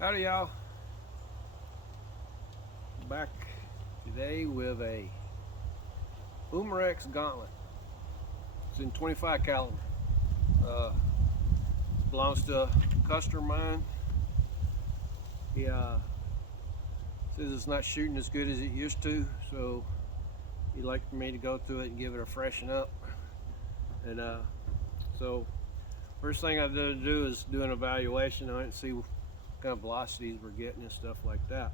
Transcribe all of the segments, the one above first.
Howdy y'all, back today with a Umarex Gauntlet. It's in 25 caliber. Belongs to a customer of mine. He says it's not shooting as good as it used to, so he'd like for me to go through it and give it a freshen up. And so first thing I did do is do an evaluation on it and see what kind of velocities we're getting and stuff like that.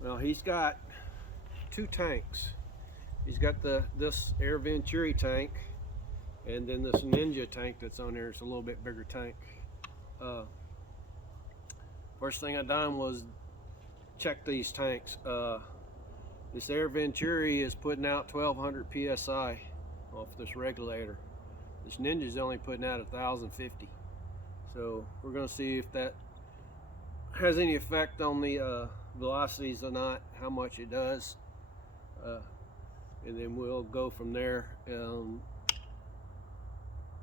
Well, he's got two tanks. He's got this Air Venturi tank, and then this Ninja tank that's on there. It's a little bit bigger tank. First thing I done was check these tanks. This Air Venturi is putting out 1200 psi off this regulator. This Ninja's only putting out 1050. So we're going to see if that has any effect on the velocities or not, how much it does, and then we'll go from there and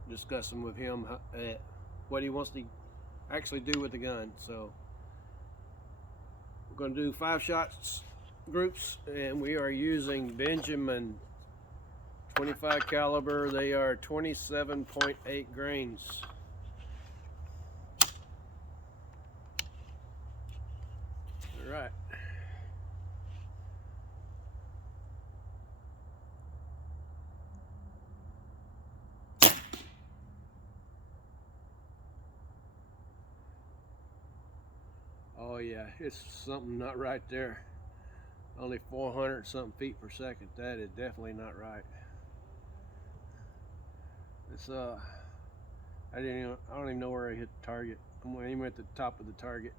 discussing with him what he wants to actually do with the gun. So we're going to do 5 shots groups, and we are using Benjamin 25 caliber. They are 27.8 grains. All right. Oh yeah, it's something not right there. Only 400 something feet per second. That is definitely not right. It's I don't even know where I hit the target. I'm aiming at the top of the target.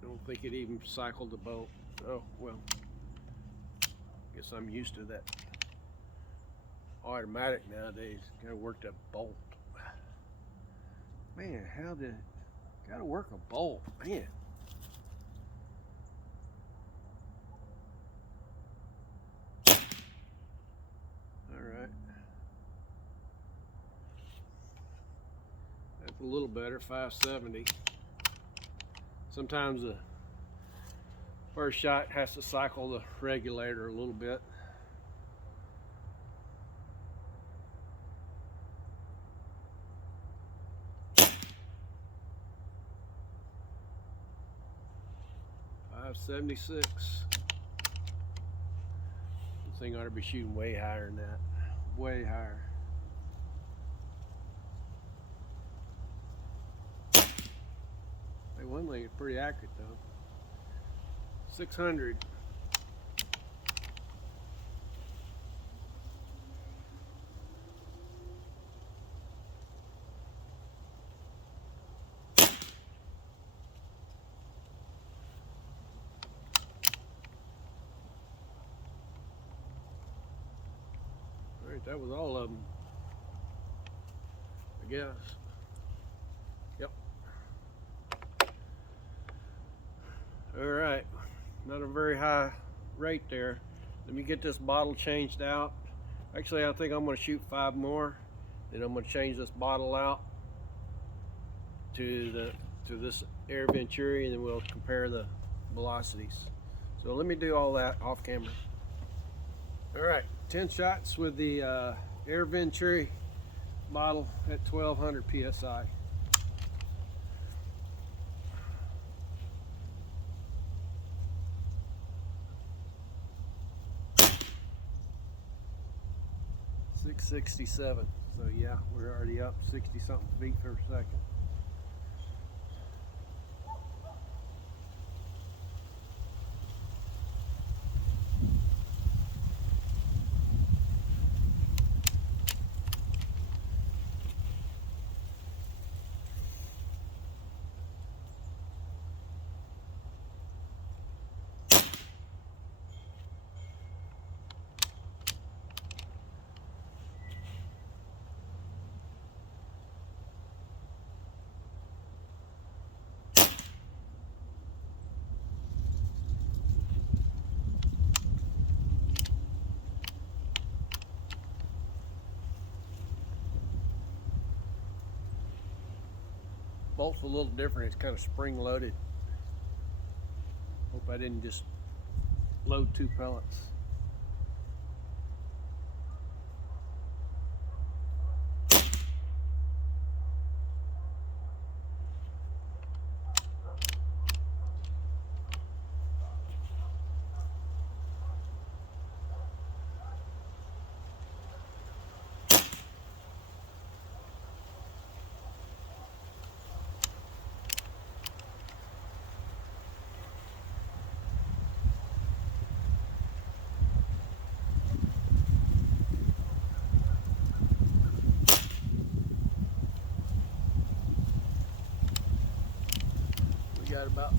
I don't think it even cycled the bolt. Oh well, guess I'm used to that automatic nowadays. Gotta work that bolt. Man, gotta work a bolt, man. Alright. That's a little better, 570. Sometimes the first shot has to cycle the regulator a little bit. .576. This thing ought to be shooting way higher than that. Way higher. Hey, one thing is pretty accurate though. 600. Alright, that was all of them, I guess. Yep. Alright, not a very high rate there. Let me get this bottle changed out. Actually, I think I'm going to shoot 5 more. Then I'm going to change this bottle out to this Air Venturi, and then we'll compare the velocities. So let me do all that off camera. Alright, 10 shots with the Air Venturi bottle at 1200 psi. .667. So yeah, we're already up 60 something feet per second. bolt's a little different. It's kind of spring loaded. Hope I didn't just load 2 pellets. Got about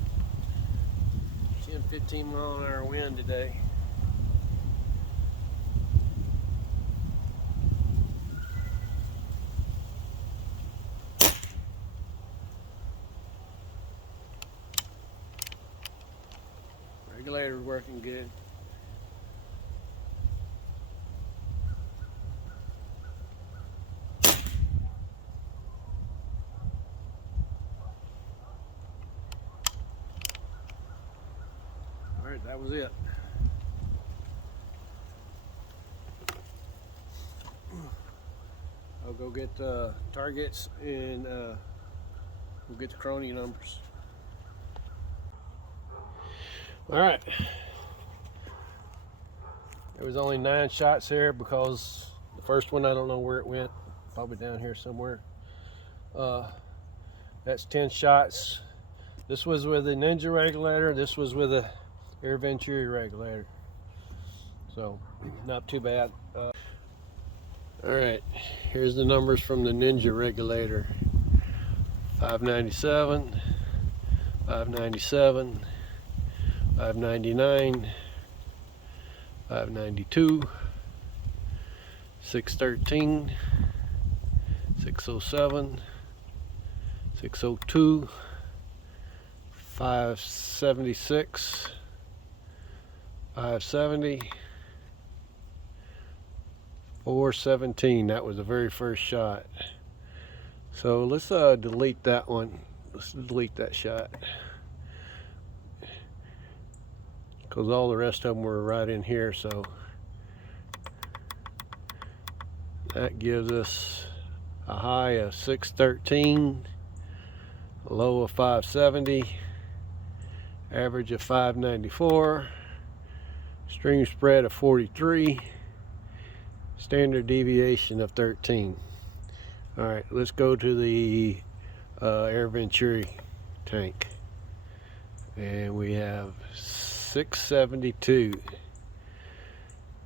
10-15 mile-an-hour wind today. Regulator's working good. Alright, that was it. I'll go get the targets and we'll get the crony numbers. Alright. There was only 9 shots here because the first one, I don't know where it went. Probably down here somewhere. That's 10 shots. This was with a Ninja regulator. This was with a air Venturi regulator, so not too bad. All right, here's the numbers from the Ninja regulator. 597, 597, 599, 592, 613, 607, 602, 576, 570, 417. That was the very first shot. So let's delete that one. Let's delete that shot, because all the rest of them were right in here. So that gives us a high of 613, a low of 570, average of 594, stream spread of 43, standard deviation of 13. All right, let's go to the air Venturi tank, and we have 672,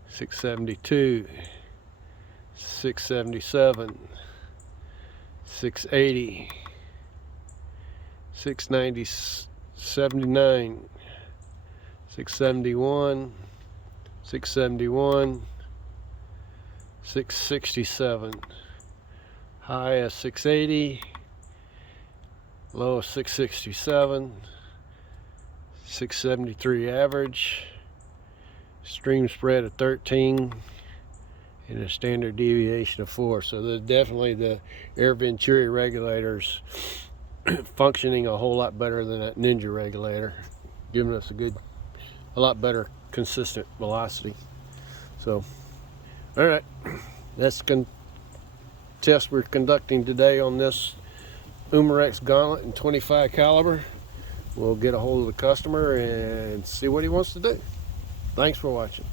672, 677, 680, 690, 79, 671, 671, 667, high of 680, low of 667, 673 average, stream spread of 13, and a standard deviation of 4. So there's definitely the air Venturi regulators functioning a whole lot better than that Ninja regulator, giving us a lot better consistent velocity. So, all right, that's the test we're conducting today on this Umarex Gauntlet in 25 caliber. We'll get a hold of the customer and see what he wants to do. Thanks for watching.